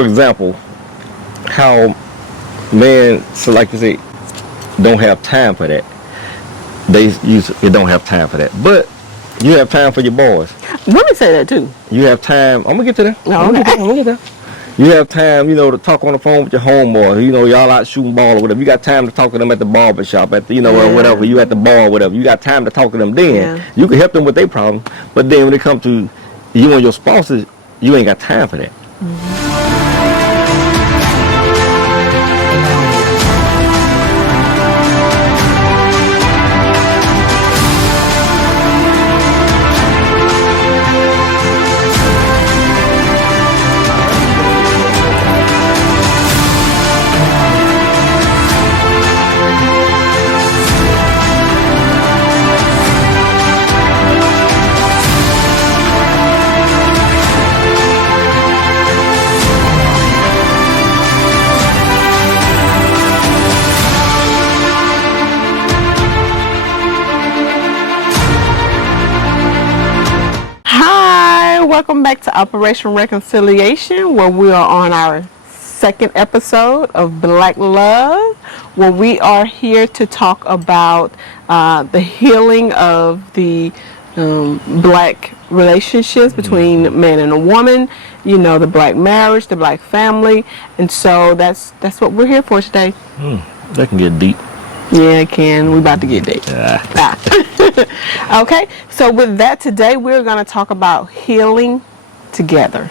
For example, how men, so like you say, don't have time for that. They don't have time for that. But you have time for your boys. Women say that too. You have time. I'm gonna get to that. No, I'm gonna get there. You have time, to talk on the phone with your homeboy. Y'all out shooting ball or whatever. You got time to talk to them at the barber shop, at the, or whatever. You at the bar or whatever. You got time to talk to them then. Yeah. You can help them with their problem. But then when it comes to you and your spouses, you ain't got time for that. Welcome back to Operation Reconciliation, where we are on our second episode of Black Love, where we are here to talk about the healing of the black relationships between man and a woman, the black marriage, the black family, and so that's what we're here for today. That can get deep. Yeah, it can. We're about to get deep. Okay, so with that, today we're going to talk about healing together.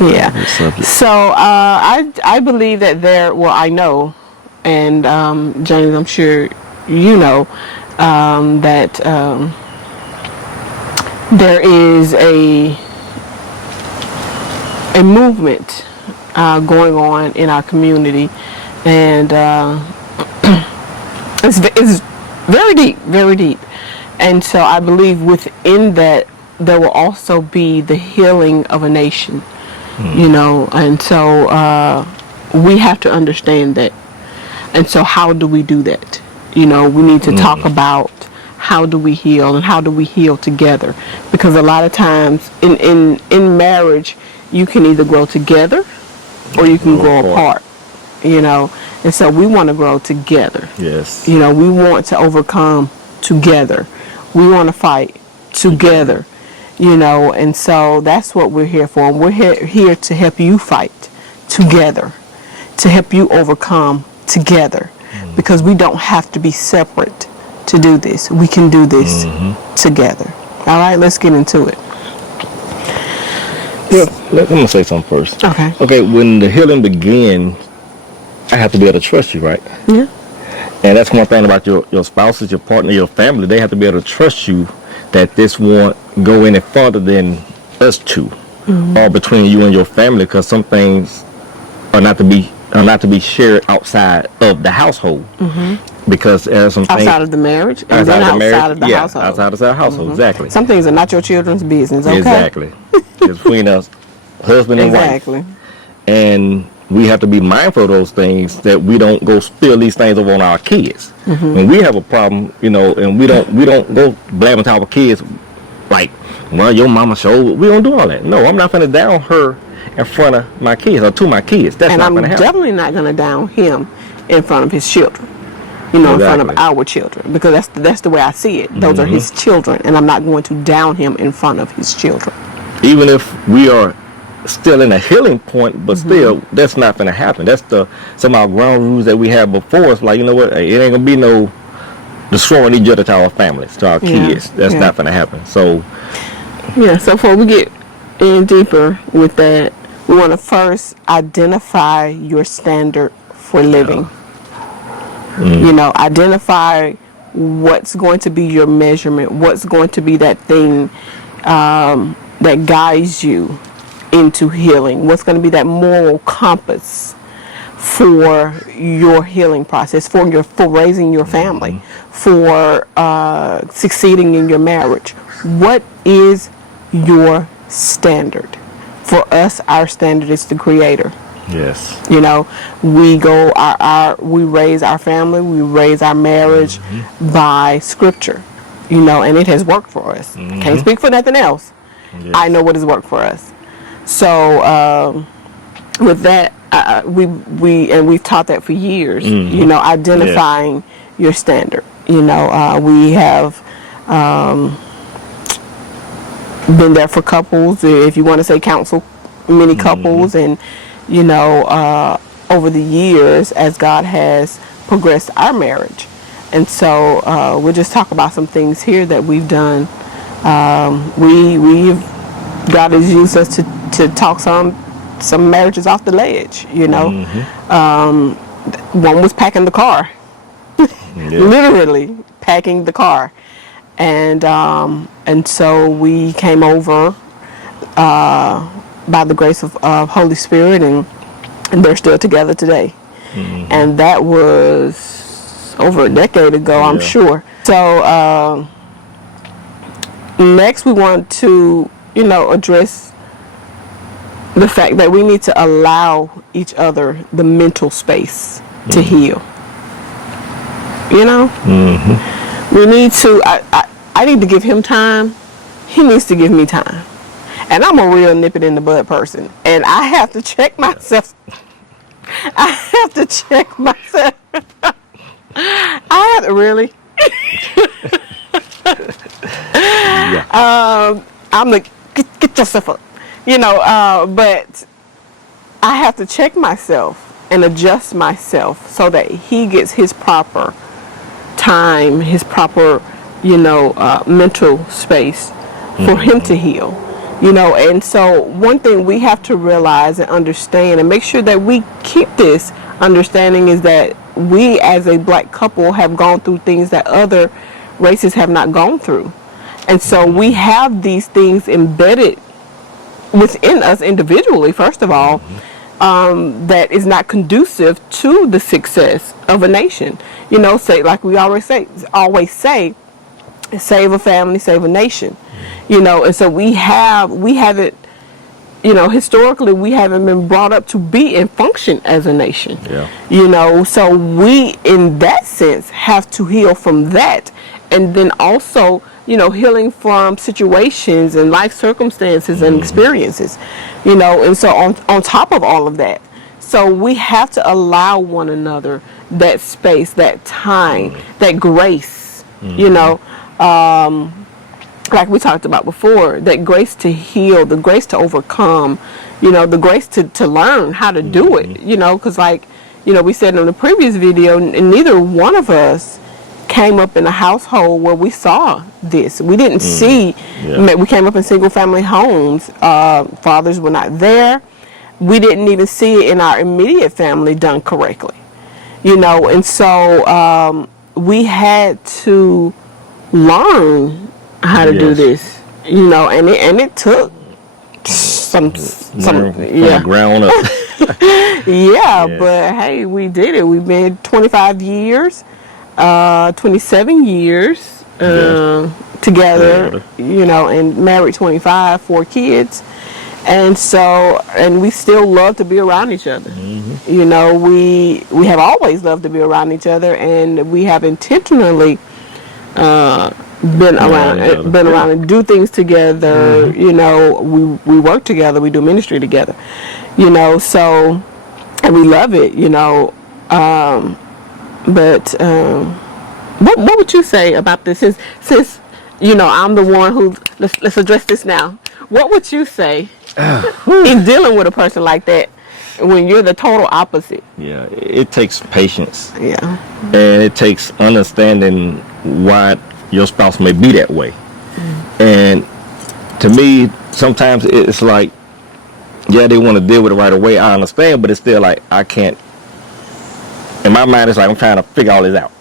Yeah. So I believe that I know, and James, I'm sure you know, that there is a movement going on in our community, and it's very deep, very deep. And so I believe within that there will also be the healing of a nation, and so we have to understand that. And so how do we do that? We need to talk about how do we heal and how do we heal together, because a lot of times in marriage you can either grow together or you can grow apart. And so we want to grow together. Yes. We want to overcome together. We want to fight together. And so that's what we're here for. And we're here to help you fight together, to help you overcome together, because we don't have to be separate to do this. We can do this together. All right, let's get into it. Yeah, let me say something first. Okay. When the healing begins, I have to be able to trust you, right? Yeah. And that's one thing about your spouses, your partner, your family. They have to be able to trust you that this won't go any further than us two, or between you and your family, because some things are not to be shared outside of the household. Because there's some things outside of the marriage, and then outside of the household. Outside of the household, exactly. Some things are not your children's business. Okay. Exactly. It's between us, husband and wife. Exactly. And we have to be mindful of those things, that we don't go spill these things over on our kids. When we have a problem, and we don't go blabbing to our kids like, well, your mama showed. We don't do all that. No, I'm not going to down her in front of my kids or to my kids. That's not going to happen. And I'm definitely not going to down him in front of his children. In front of our children, because that's the way I see it. Those are his children, and I'm not going to down him in front of his children. Even if we are still in a healing point, but still, that's not going to happen. That's some of our ground rules that we had before. It's like, it ain't going to be no destroying each other to our families, to our kids. That's not going to happen. So, so before we get in deeper with that, we want to first identify your standard for living. Identify what's going to be your measurement, what's going to be that thing that guides you into healing, what's going to be that moral compass for your healing process, for raising your family, for succeeding in your marriage. What is your standard? For us, our standard is the Creator. Yes. We raise our family, we raise our marriage by Scripture, and it has worked for us. Can't speak for nothing else. Yes. I know what has worked for us. So with that, we've taught that for years. You know, identifying your standard. You know, we have been there for couples, if you want to say counsel many couples, and you know, over the years as God has progressed our marriage. And so we'll just talk about some things here that we've done. God has used us to talk some marriages off the ledge, you know. One was packing the car. Literally packing the car. And so we came over by the grace of Holy Spirit, and they're still together today. And that was over a decade ago, I'm sure. So next we want to, you know, address the fact that we need to allow each other the mental space to heal. You know? We need to, I need to give him time. He needs to give me time. And I'm a real nip it in the bud person. And I have to check myself. I have to check myself. I have to really. I'm like, get yourself up. You know, but I have to check myself and adjust myself so that he gets his proper time, his proper, you know, mental space for him to heal. You know, and so one thing we have to realize and understand and make sure that we keep this understanding is that we as a black couple have gone through things that other races have not gone through. And so we have these things embedded within us individually, first of all, that is not conducive to the success of a nation. You know, say, like we always say, save a family, save a nation. You know, and so we haven't, you know, historically we haven't been brought up to be and function as a nation. You know, so we, in that sense, have to heal from that. And then also, you know, healing from situations and life circumstances and experiences, you know, and so on top of all of that. So we have to allow one another that space, that time, that grace, you know, like we talked about before, that grace to heal, the grace to overcome, you know, the grace to learn how to do it, you know, because like, you know, we said in the previous video, and neither one of us came up in a household where we saw this. We didn't see, we came up in single family homes. Fathers were not there. We didn't even see it in our immediate family done correctly, you know, and so we had to learn how to do this, you know, and it took some ground up. But hey, we did it. We've been 25 years, 27 years together, you know, and married 25, 4 kids. And so, and we still love to be around each other. You know, we have always loved to be around each other, and we have intentionally been around and do things together. You know, we work together, we do ministry together, you know, so, and we love it, you know. But what would you say about this, since you know I'm the one who, let's address this now. What would you say in dealing with a person like that when you're the total opposite? It takes patience, and it takes understanding why your spouse may be that way. And to me, sometimes it's like, they want to deal with it right away, I understand, but it's still like, I can't, in my mind it's like I'm trying to figure all this out,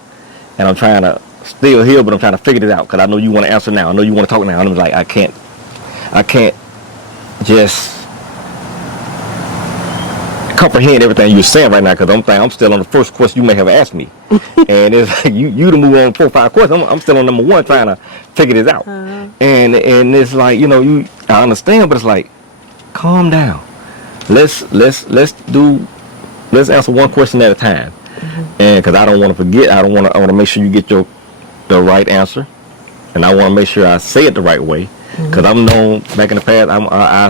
and I'm trying to still heal, but I'm trying to figure this out, because I know you want to answer now, I know you want to talk now, and I'm like, I can't just comprehend everything you're saying right now, because I'm still on the first question you may have asked me. And it's like you to move on 4 or 5 questions. I'm still on number 1 trying to figure this out. And it's like, you know, I understand, but it's like, calm down. Let's answer one question at a time. And because I don't want to forget, I want to make sure you get the right answer, and I want to make sure I say it the right way. Because I'm known back in the past, I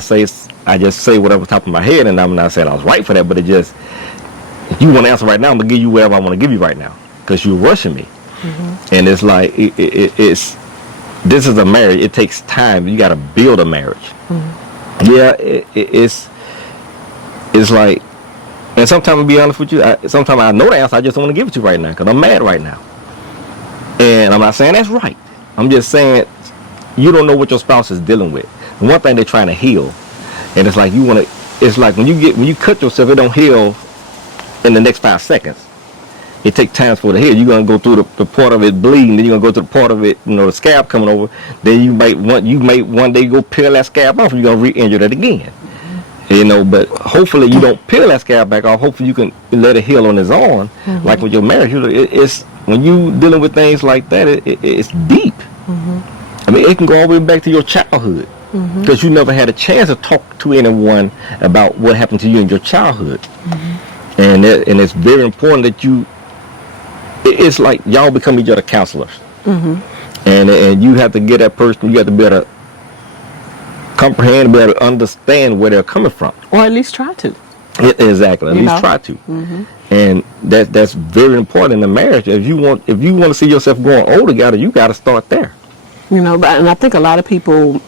I just say whatever top of my head, and I'm not saying I was right for that, but it just, if you want to answer right now, I'm gonna give you whatever I want to give you right now, because you're rushing me. And it's like it's this is a marriage. It takes time. You got to build a marriage. Yeah, it's like, and sometimes, to be honest with you, sometimes I know the answer. I just don't want to give it to you right now because I'm mad right now. And I'm not saying that's right. I'm just saying you don't know what your spouse is dealing with. And one thing they're trying to heal, and it's like you want to. It's like when you cut yourself, it don't heal in the next 5 seconds. It takes time for the heal. You're gonna go through the part of it bleeding, then you're gonna go to the part of it, the scab coming over. Then you may one day go peel that scab off, and you're gonna re-injure that again. But hopefully you don't peel that scab back off. Hopefully you can let it heal on its own. Like with your marriage, it's when you dealing with things like that, it's deep. I mean, it can go all the way back to your childhood, because you never had a chance to talk to anyone about what happened to you in your childhood. And it's very important that it's like y'all become each other counselors. And you have to get that person, you have to be able to comprehend, be able to understand where they're coming from. Or at least try to. Exactly, at least try to. And that's very important in the marriage. If you want to see yourself growing old together, you got to start there. And I think a lot of people,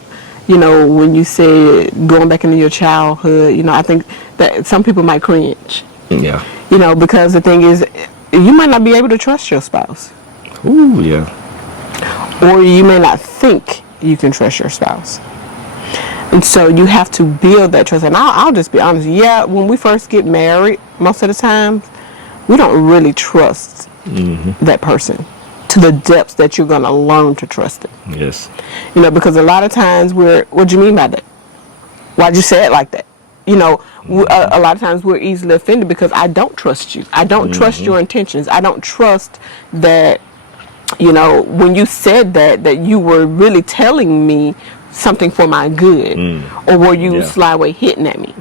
when you say going back into your childhood, I think that some people might cringe. Yeah. Because the thing is, you might not be able to trust your spouse. Ooh, yeah. Or you may not think you can trust your spouse. And so you have to build that trust. And I'll just be honest. Yeah, when we first get married, most of the time, we don't really trust that person to the depths that you're going to learn to trust it. Yes. Because a lot of times what do you mean by that? Why'd you say it like that? A lot of times we're easily offended because I don't trust you. I don't trust your intentions. I don't trust that, when you said that you were really telling me something for my good, or were you slyway hitting at me?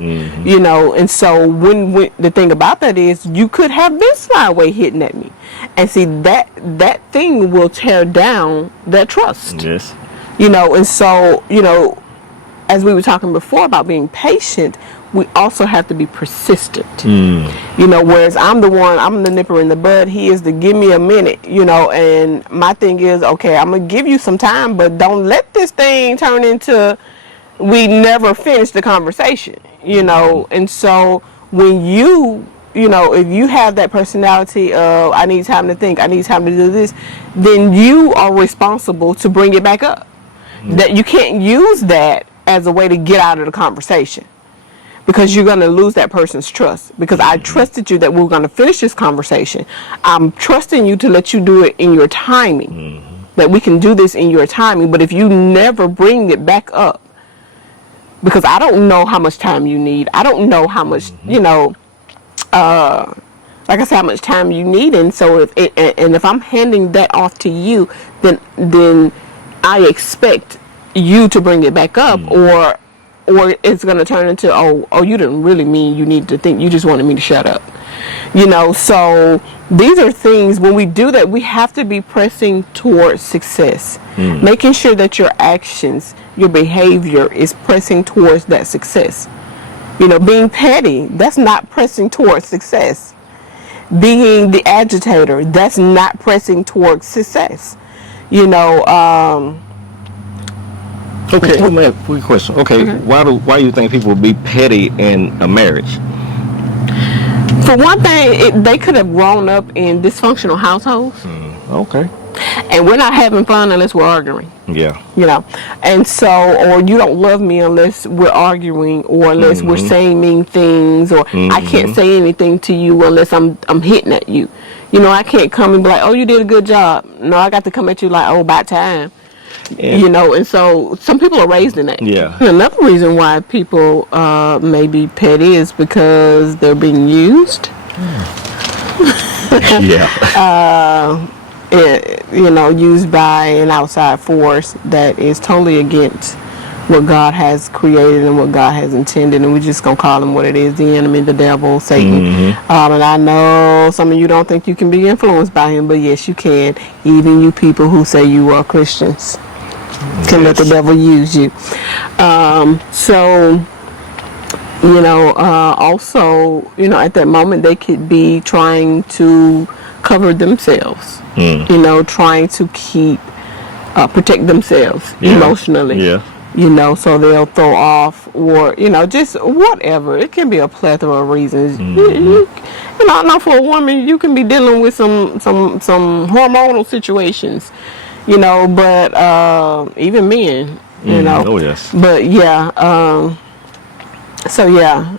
And so when the thing about that is you could have been slyway hitting at me, and see that thing will tear down that trust. Yes. And so as we were talking before about being patient, we also have to be persistent. Whereas I'm the nipper in the bud, he is the give me a minute, and my thing is, okay, I'm going to give you some time, but don't let this thing turn into we never finish the conversation, and so when if you have that personality of I need time to think, I need time to do this, then you are responsible to bring it back up. That you can't use that as a way to get out of the conversation, because you're going to lose that person's trust. Because I trusted you that we were going to finish this conversation. I'm trusting you to let you do it in your timing, that we can do this in your timing. But if you never bring it back up, because I don't know how much time you need, I don't know how much, like I said, how much time you need. And so if I'm handing that off to you, then I expect you to bring it back up, or it's going to turn into oh you didn't really mean you needed to think, you just wanted me to shut up, so these are things, when we do that, we have to be pressing towards success, making sure that your actions, your behavior is pressing towards that success. Being petty, that's not pressing towards success. Being the agitator, that's not pressing towards success. Okay, let me ask a quick question. Okay, why do you think people would be petty in a marriage? For one thing, they could have grown up in dysfunctional households. Okay. And we're not having fun unless we're arguing. Yeah. And so, or you don't love me unless we're arguing, or unless we're saying mean things, or I can't say anything to you unless I'm hitting at you. I can't come and be like, oh, you did a good job. No, I got to come at you like, oh, about time. And so some people are raised in that. Yeah. Another reason why people may be petty is because they're being used. Used by an outside force that is totally against what God has created and what God has intended, and we're just gonna call him what it is: the enemy, the devil, Satan. And I know some of you don't think you can be influenced by him, but yes, you can. Even you people who say you are Christians can let the devil use you. So Also, at that moment they could be trying to cover themselves, trying to protect themselves emotionally, Yeah. so they'll throw off or, just whatever. It can be a plethora of reasons. I know for a woman, you can be dealing with some hormonal situations, but even men, Oh yes. but yeah, so yeah,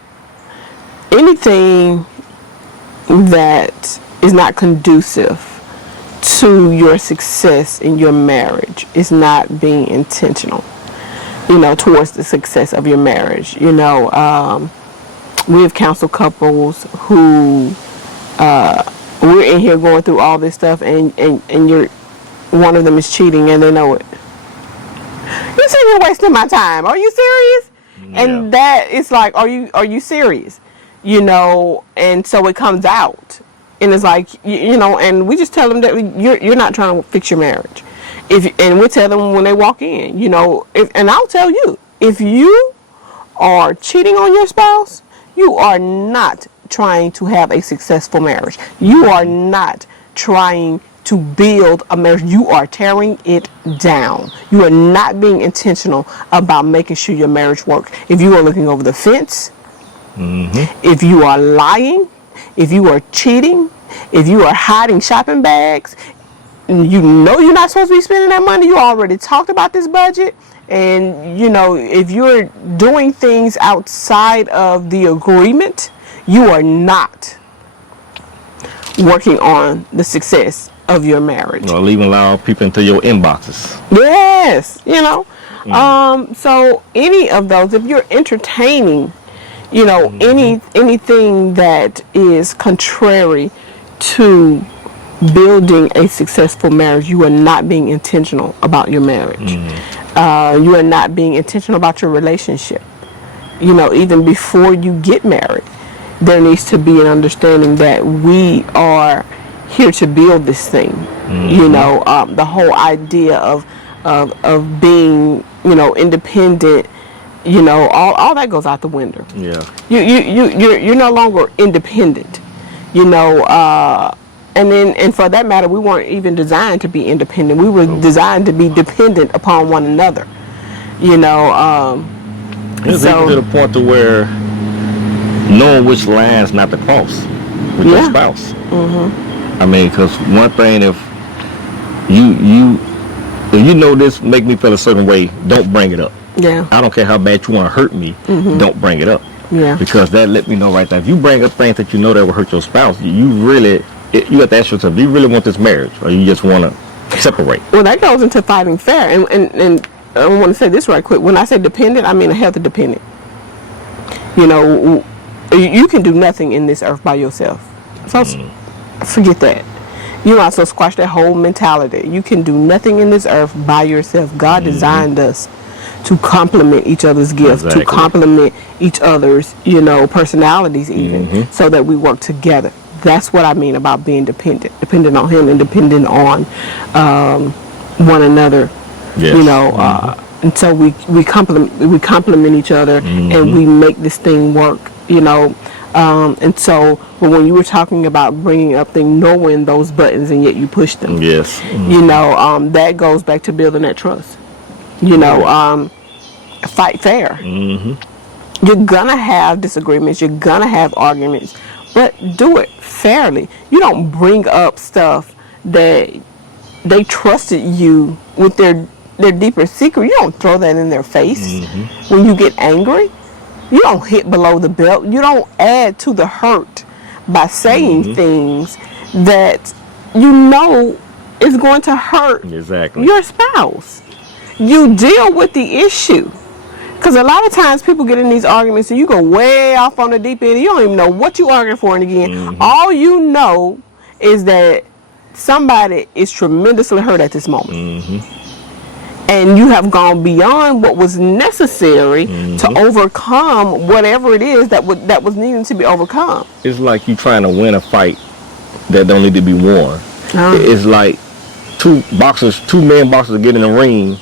anything that is not conducive to your success in your marriage is not being intentional, towards the success of your marriage. We have counseled couples who we're in here going through all this stuff, and you're one of them is cheating and they know it. You're sitting here wasting my time. Are you serious? Yeah. And that it's like, are you serious? And so it comes out, and it's like, and we just tell them that you're not trying to fix your marriage. And we tell them when they walk in, and I'll tell you, if you are cheating on your spouse, you are not trying to have a successful marriage. You are not trying to build a marriage. You are tearing it down. You are not being intentional about making sure your marriage works. If you are looking over the fence, if you are lying, if you are cheating, if you are hiding shopping bags, you're not supposed to be spending that money. You already talked about this budget. And, if you're doing things outside of the agreement, you are not working on the success of your marriage. Or even allow people into your inboxes. Yes, so any of those, if you're entertaining, anything that is contrary to building a successful marriage, you are not being intentional about your marriage. You are not being intentional about your relationship. Even before you get married, there needs to be an understanding that we are here to build this thing. The whole idea of being, independent, all that goes out the window. Yeah. You're no longer independent. And for that matter, we weren't even designed to be independent. We were designed to be dependent upon one another. It's even to the point to where knowing which lines not to cross with your spouse. I mean, because one thing, if you know this make me feel a certain way, don't bring it up. Yeah. I don't care how bad you want to hurt me, don't bring it up. Yeah. Because that let me know right there. If you bring up things that you know that will hurt your spouse, you have to ask yourself, do you really want this marriage, or you just want to separate? Well, that goes into fighting fair. And I want to say this right quick. When I say dependent, I mean a healthy dependent. You can do nothing in this earth by yourself. So forget that. You might as well squash that whole mentality. You can do nothing in this earth by yourself. God designed us to complement each other's gifts, to complement each other's, personalities even, so that we work together. That's what I mean about being dependent on Him and dependent on one another. Yes. And so we complement each other, and we make this thing work. And so, but when you were talking about bringing up things, knowing those buttons, and yet you push them. Yes. That goes back to building that trust. Fight fair. You're gonna have disagreements. You're gonna have arguments, but do it fairly. You don't bring up stuff that they trusted you with their deeper secret. You don't throw that in their face when you get angry. You don't hit below the belt. You don't add to the hurt by saying things that is going to hurt your spouse. You deal with the issue. Because a lot of times people get in these arguments and you go way off on the deep end. You don't even know what you arguing for. And again, all you know is that somebody is tremendously hurt at this moment. And you have gone beyond what was necessary to overcome whatever it is that was needing to be overcome. It's like you trying to win a fight that don't need to be won. It's like two men boxers get in the ring.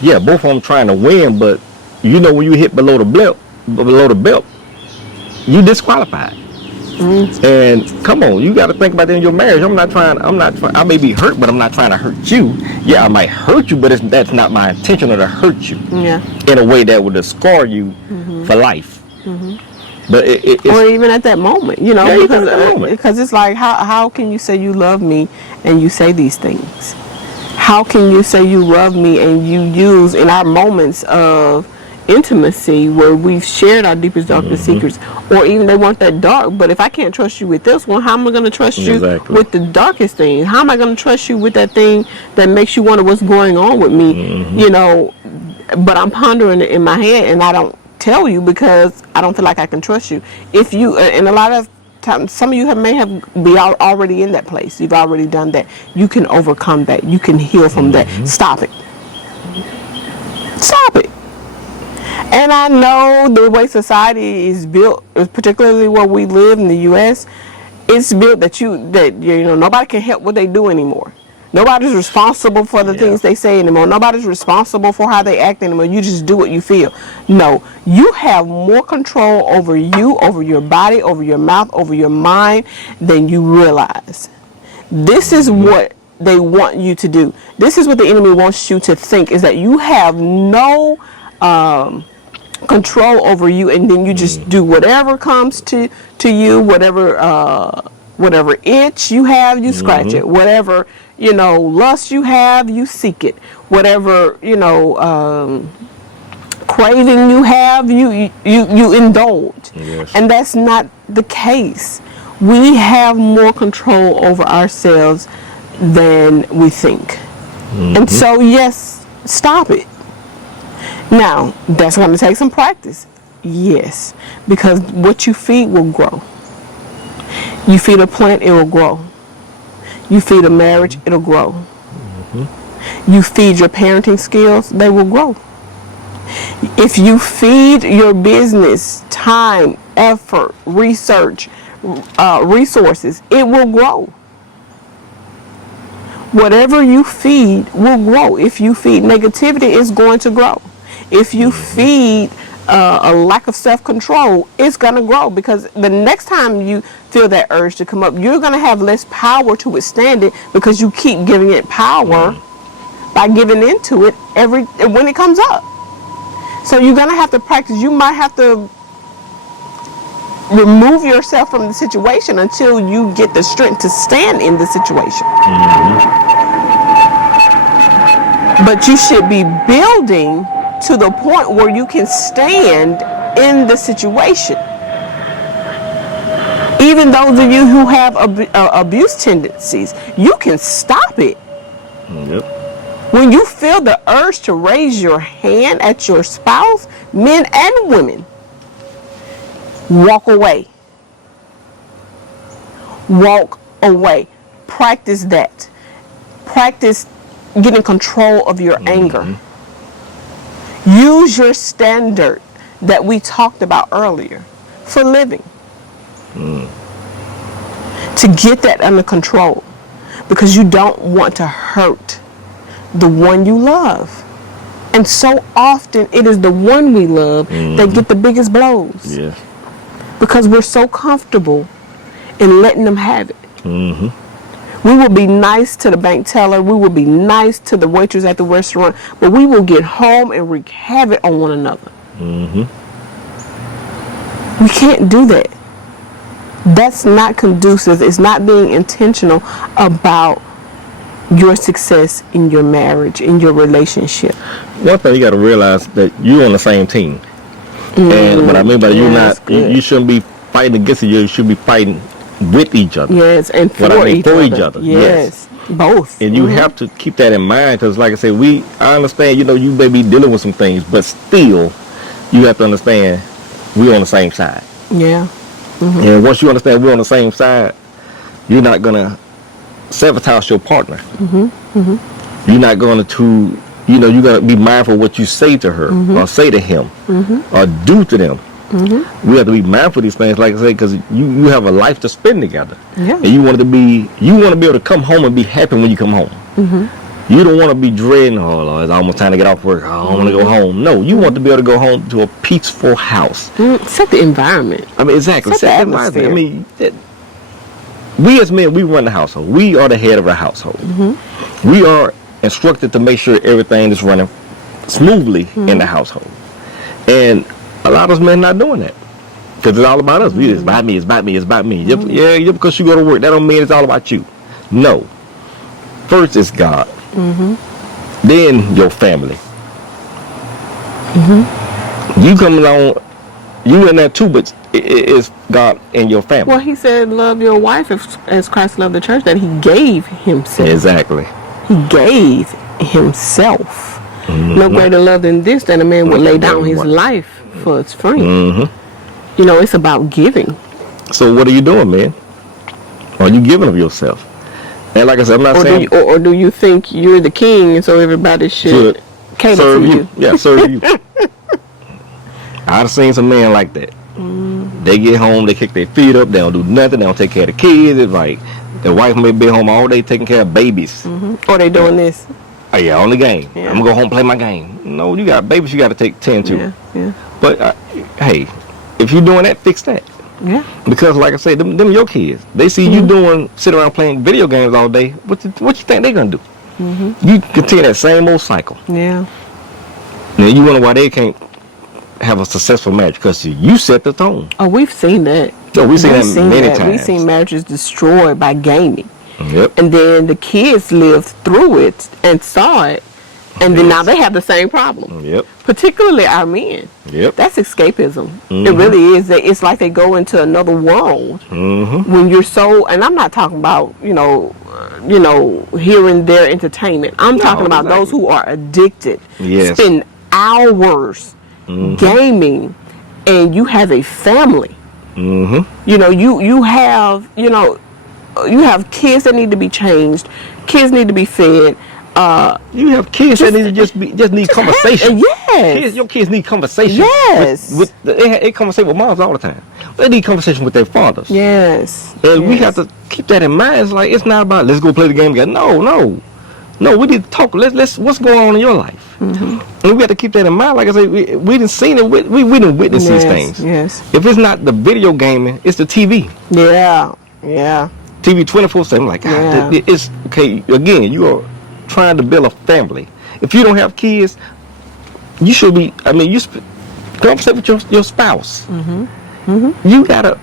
Yeah, both of them trying to win, but when you hit below the belt, you disqualified. And come on, you got to think about that in your marriage. I'm not trying, I may be hurt, but I'm not trying to hurt you. Yeah, I might hurt you, but that's not my intention to hurt you. Yeah. In a way that would scar you for life. But it's, or even at that moment, you know, Yeah, even at that moment. because it's like, how can you say you love me and you say these things? How can you say you love me and you use in our moments of intimacy where we've shared our deepest, darkest secrets, or even they weren't that dark, but if I can't trust you with this one, how am I going to trust you with the darkest thing? How am I going to trust you with that thing that makes you wonder what's going on with me? You know, but I'm pondering it in my head and I don't tell you because I don't feel like I can trust you. If you, and a lot of times, some of you may have be already in that place. You've already done that. You can overcome that. You can heal from that. Stop it. Stop it. And I know the way society is built, particularly where we live in the U.S., it's built that you know nobody can help what they do anymore. Nobody's responsible for the things they say anymore. Nobody's responsible for how they act anymore. You just do what you feel. No, you have more control over you, over your body, over your mouth, over your mind than you realize. This is what they want you to do. This is what the enemy wants you to think, is that you have no control over you, and then you just do whatever comes to you, whatever itch you have, you scratch it. Whatever, you know, lust you have, you seek it. Whatever, you know, craving you have, you indulge. Yes. And that's not the case. We have more control over ourselves than we think. And so, yes, stop it. Now, that's going to take some practice. Yes, because what you feed will grow. You feed a plant, it will grow. You feed a marriage, it'll grow. You feed your parenting skills, they will grow. If you feed your business time, effort, research, resources, it will grow. Whatever you feed will grow. If you feed negativity, it's going to grow. If you feed a lack of self-control, it's going to grow, because the next time you feel that urge to come up, you're going to have less power to withstand it, because you keep giving it power by giving into it when it comes up. So you're going to have to practice. You might have to remove yourself from the situation until you get the strength to stand in the situation. But you should be building to the point where you can stand in the situation. Even those of you who have abuse tendencies, you can stop it. When you feel the urge to raise your hand at your spouse, men and women, walk away. Walk away. Practice that. Practice getting control of your anger. Use your standard that we talked about earlier for living. To get that under control, because you don't want to hurt the one you love. And so often it is the one we love that get the biggest blows. Yes. Because we're so comfortable in letting them have it. We will be nice to the bank teller. We will be nice to the waitress at the restaurant. But we will get home and wreak havoc on one another. We can't do that. That's not conducive. It's not being intentional about your success in your marriage, in your relationship. One thing you got to realize that you're on the same team. And what I mean by you shouldn't be fighting against each other. You should be fighting with each other. Yes, and for each other. Yes, both. And you have to keep that in mind, because like I said, I understand, you know, you may be dealing with some things, but still you have to understand we're on the same side. Yeah. And once you understand we're on the same side, you're not going to sabotage your partner. You're not going to, you know, you got to be mindful of what you say to her or say to him or do to them. We have to be mindful of these things, like I say, because you have a life to spend together. And you want to be able to come home and be happy when you come home. You don't want to be dreading, oh, it's almost time to get off work. I don't want to go home. No, you want to be able to go home to a peaceful house. Set the environment. I mean, exactly. Set the atmosphere. I mean, we as men, we run the household. We are the head of the household. We are instructed to make sure everything is running smoothly in the household. And a lot of us men not doing that. Because it's all about us. It's about me, it's about me, it's about me. Yeah, just because you go to work, that don't mean it's all about you. No. First is God. Then your family. You come along, you in there too, but it's God and your family. Well, he said, love your wife as Christ loved the church, that he gave himself. Exactly. He gave himself. No greater love than this, that a man would lay down his life for his friend. You know, it's about giving. So what are you doing, man? Are you giving of yourself? And like I said, I'm not saying... Or do you think you're the king and so everybody should cater to you? Yeah, serve you. I've seen some men like that. They get home, they kick their feet up, they don't do nothing, they don't take care of the kids. It's like their wife may be home all day taking care of babies. Or they doing this. Oh yeah, on the game. Yeah. I'm going to go home and play my game. No, you got babies you got to take 10 to. Yeah. But, hey, if you're doing that, fix that. Yeah. Because, like I say, them your kids. They see you sitting around playing video games all day. What you think they're going to do? You continue that same old cycle. Yeah. Now, you wonder why they can't have a successful marriage. Because you set the tone. Oh, we've seen that. So we've seen that many times. We've seen marriages destroyed by gaming. Yep. And then the kids lived through it and saw it. And then now they have the same problem. Yep. Particularly our men. Yep. That's escapism. It really is. It's like they go into another world when you're so. And I'm not talking about here and there entertainment. I'm talking about those who are addicted. Yes. Spend hours gaming, and you have a family. You know, you have kids that need to be changed. Kids need to be fed. You have kids that need to just need conversation. Yes. Your kids need conversation. Yes. They conversate with moms all the time. They need conversation with their fathers. Yes. And we have to keep that in mind. It's like, it's not about let's go play the game again. No. We need to talk. Let's what's going on in your life. And we have to keep that in mind. Like I say, we didn't seen it. We didn't witness these things. Yes. If it's not the video gaming, it's the TV. Yeah. TV 24/7. Like, God, it's okay. Again, you are trying to build a family. If you don't have kids, you should be. I mean, you conversate with your spouse. You gotta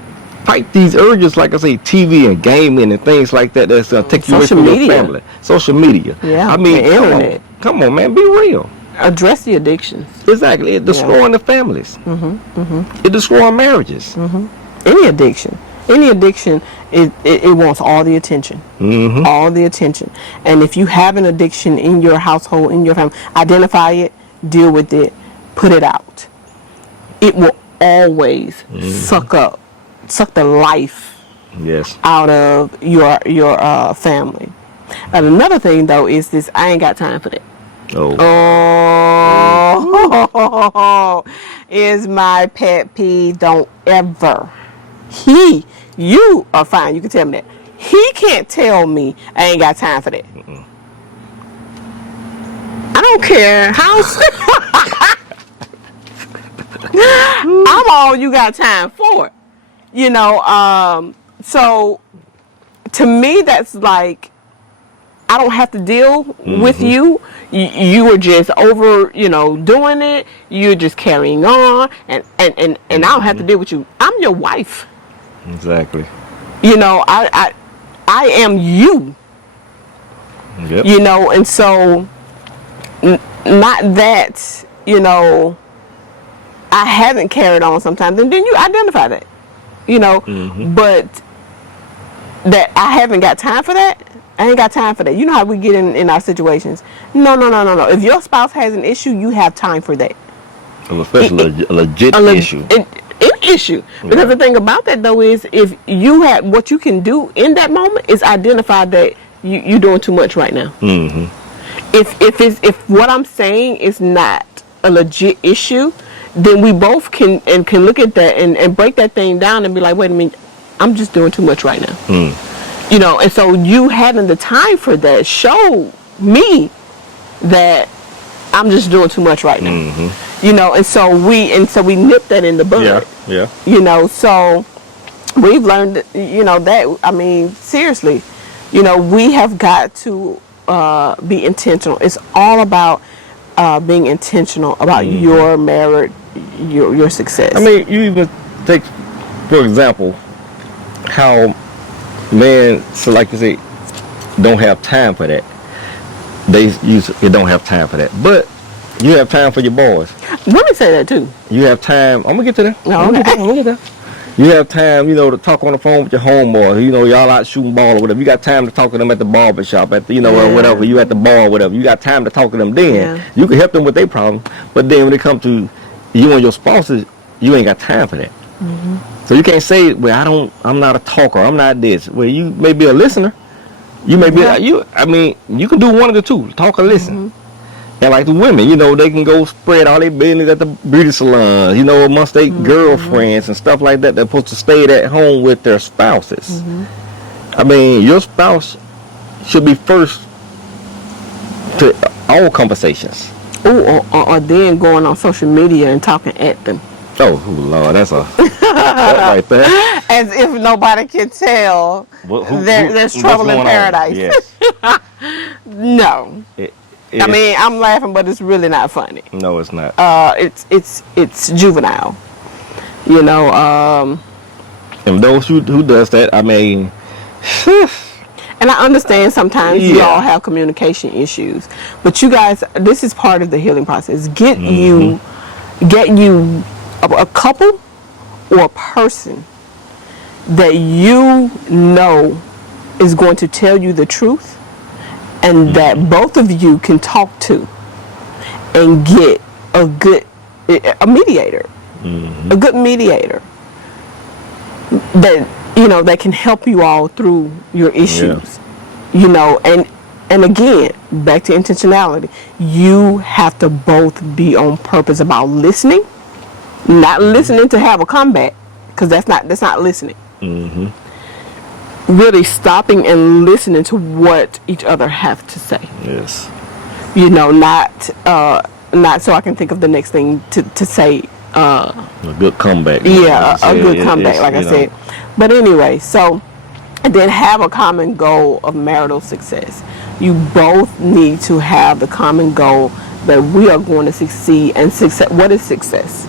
fight these urges, like I say, TV and gaming and things like that. That's gonna take you away from your family. Social media. Yeah. I mean, the internet. Come on, man, be real. Address the addictions. Exactly. It's destroying the families. It's destroying marriages. Any addiction, it wants all the attention. All the attention. And if you have an addiction in your household, in your family, identify it, deal with it, put it out. It will always suck the life out of your family. And another thing though is this: I ain't got time for that. Is my pet peeve. Don't ever. You are fine. You can tell me that. He can't tell me I ain't got time for that. I don't care how. I'm all you got time for. You know. So to me, that's like, I don't have to deal with you. You are just over, doing it. You're just carrying on, and I don't have to deal with you. I'm your wife. Exactly. I am you. Yep. And so not that, I haven't carried on sometimes, and then you identify that, but that I haven't got time for that. I ain't got time for that. You know how we get in our situations. No. If your spouse has an issue, you have time for that. Especially a legit issue. An issue. Because the thing about that though is, if you have, what you can do in that moment is identify that you're doing too much right now. If what I'm saying is not a legit issue, then we both can look at that and break that thing down and be like, wait a minute, I'm just doing too much right now. And so you having the time for that show me that I'm just doing too much right now. You know, and so we nip that in the bud. Yeah. You know, so we've learned, you know, that, I mean, seriously, you know, we have got to be intentional. It's all about being intentional about your merit, your success. I mean, you even take, for example, how men, so like you say, don't have time for that. You don't have time for that. But you have time for your boys. Women say that too. You have time. I'm gonna get to that. No, I'm gonna get that. You have time, you know, to talk on the phone with your homeboy. You know, y'all out shooting ball or whatever. You got time to talk to them at the barber shop, at the, you know, or whatever. You at the bar or whatever. You got time to talk to them then. Yeah. You can help them with their problem. But then when it comes to you and your spouses, you ain't got time for that. So you can't say, well, I'm not a talker. I'm not this. Well, you may be a listener. You may be, I mean, you can do one of the two, talk or listen. And like the women, you know, they can go spread all their business at the beauty salons, you know, amongst their girlfriends and stuff like that. They're supposed to stay at home with their spouses. I mean, your spouse should be first to all conversations. Or then going on social media and talking at them. Oh, Lord, that's that right there. As if nobody can tell there's trouble in paradise. Yes. No. I mean, I'm laughing, but it's really not funny. No, it's not. It's juvenile. You know. And those who does that, I mean. And I understand sometimes you all have communication issues, but you guys, this is part of the healing process. Get you a couple or a person that you know is going to tell you the truth, and that both of you can talk to and get a mediator, a good mediator that, you know, that can help you all through your issues. You know, and again, back to intentionality, you have to both be on purpose about listening, not listening to have a comeback, because that's not listening. Really stopping and listening to what each other have to say. Yes. You know, not so I can think of the next thing to say. A good comeback. Yeah, a good comeback, like I said. But anyway, so, and then have a common goal of marital success. You both need to have the common goal that we are going to succeed. And success. What is success?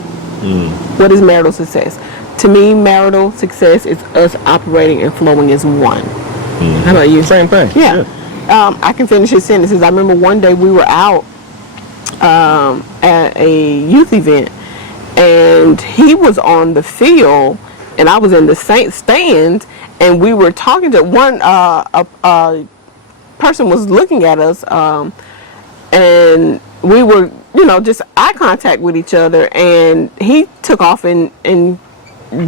What is marital success? To me, marital success is us operating and flowing as one. How about you? Same thing. Yeah. I can finish his sentences. I remember one day we were out at a youth event, and he was on the field, and I was in the stand, and we were talking to one. A person was looking at us, and we were, you know, just eye contact with each other, and he took off and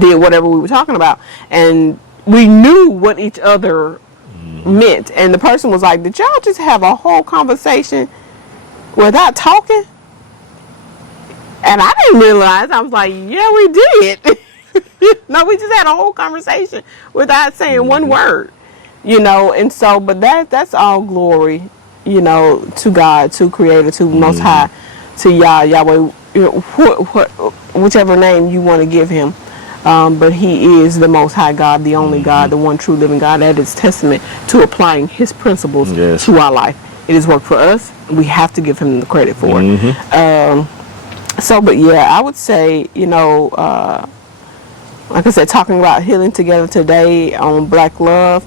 did whatever we were talking about, and we knew what each other meant. And the person was like, did y'all just have a whole conversation without talking? And I didn't realize. I was like, yeah, we did. No, we just had a whole conversation without saying one word, you know. And so, but that's all glory, you know, to God, to Creator, to Most High, to Yahweh, you know, whichever name you want to give him. But he is the Most High God, the only God, the one true living God. That is testament to applying his principles to our life. It has worked for us. We have to give him the credit for it. So, but yeah, I would say, you know, like I said, talking about healing together today on Black Love.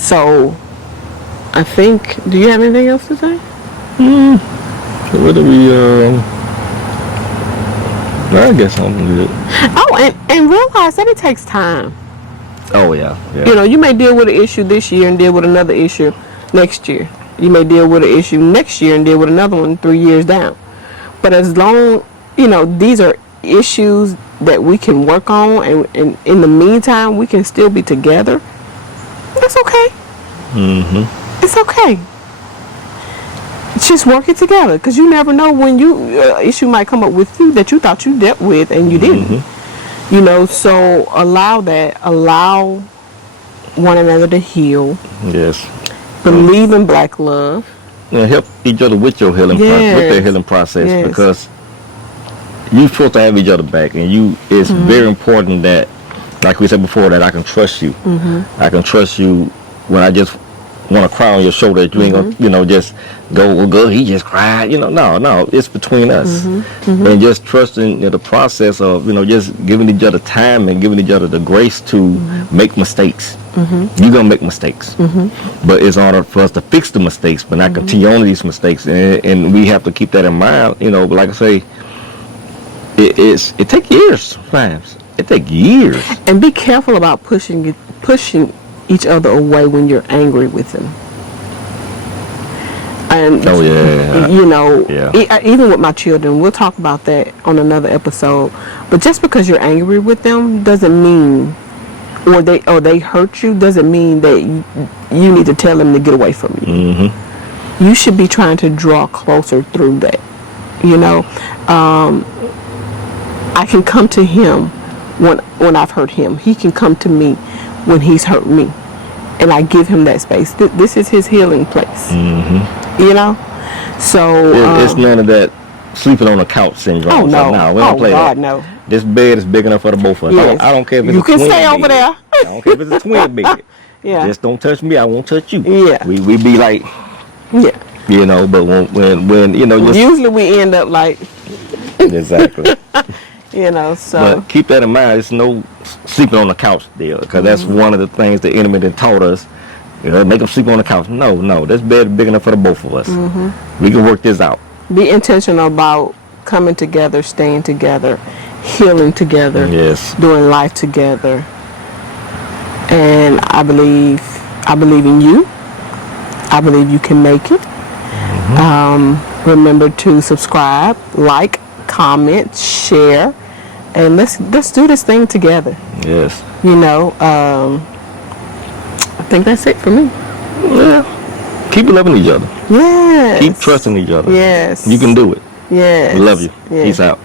So, I think, do you have anything else to say? What do we, I guess I'm good. Oh, and realize that it takes time. Oh, yeah. You know, you may deal with an issue this year and deal with another issue next year. You may deal with an issue next year and deal with another one 3 years down. But as long, you know, these are issues that we can work on, and in the meantime, we can still be together. That's okay. It's okay. Just work it together, because you never know when issue might come up with you that you thought you dealt with and you didn't. You know, so allow one another to heal. Yes. Believe in Black love. help each other with your healing with their healing process, because you're supposed to have each other back, and it's very important that, like we said before, that I can trust you. I can trust you when I just want to cry on your shoulder. That you ain't gonna, just go, well, good, he just cried. No, it's between us, and just trusting the process of, just giving each other time and giving each other the grace to make mistakes. You're gonna make mistakes, but it's in order for us to fix the mistakes, but not continue on these mistakes, and we have to keep that in mind. But like I say, it takes years sometimes. It takes years. And be careful about pushing each other away when you're angry with them. And even with my children, we'll talk about that on another episode. But just because you're angry with them doesn't mean, or they hurt you, doesn't mean that you need to tell them to get away from you. You should be trying to draw closer through that. I can come to him when I've hurt him. He can come to me when he's hurt me, and I give him that space. This is his healing place. So it's none of that sleeping on a couch syndrome. Oh no, no, we don't play God, that. no. This bed is big enough for the both of us. Yes. I don't care if it's you a can twin stay bed. over there. I don't care if it's a twin bed. Yeah. Just don't touch me. I won't touch you. Yeah. We be like, but when just usually we end up like exactly. So. But keep that in mind. It's no sleeping on the couch deal, because that's one of the things the enemy that taught us. Make them sleep on the couch. No, this bed is big enough for the both of us. We can work this out. Be intentional about coming together, staying together, healing together, doing life together. And I believe in you. I believe you can make it. Remember to subscribe, like, comment, share, and let's do this thing together. Yes. I think that's it for me. Yeah. Keep loving each other. Yes. Keep trusting each other. Yes. You can do it. Yes. We love you. Yes. Peace out.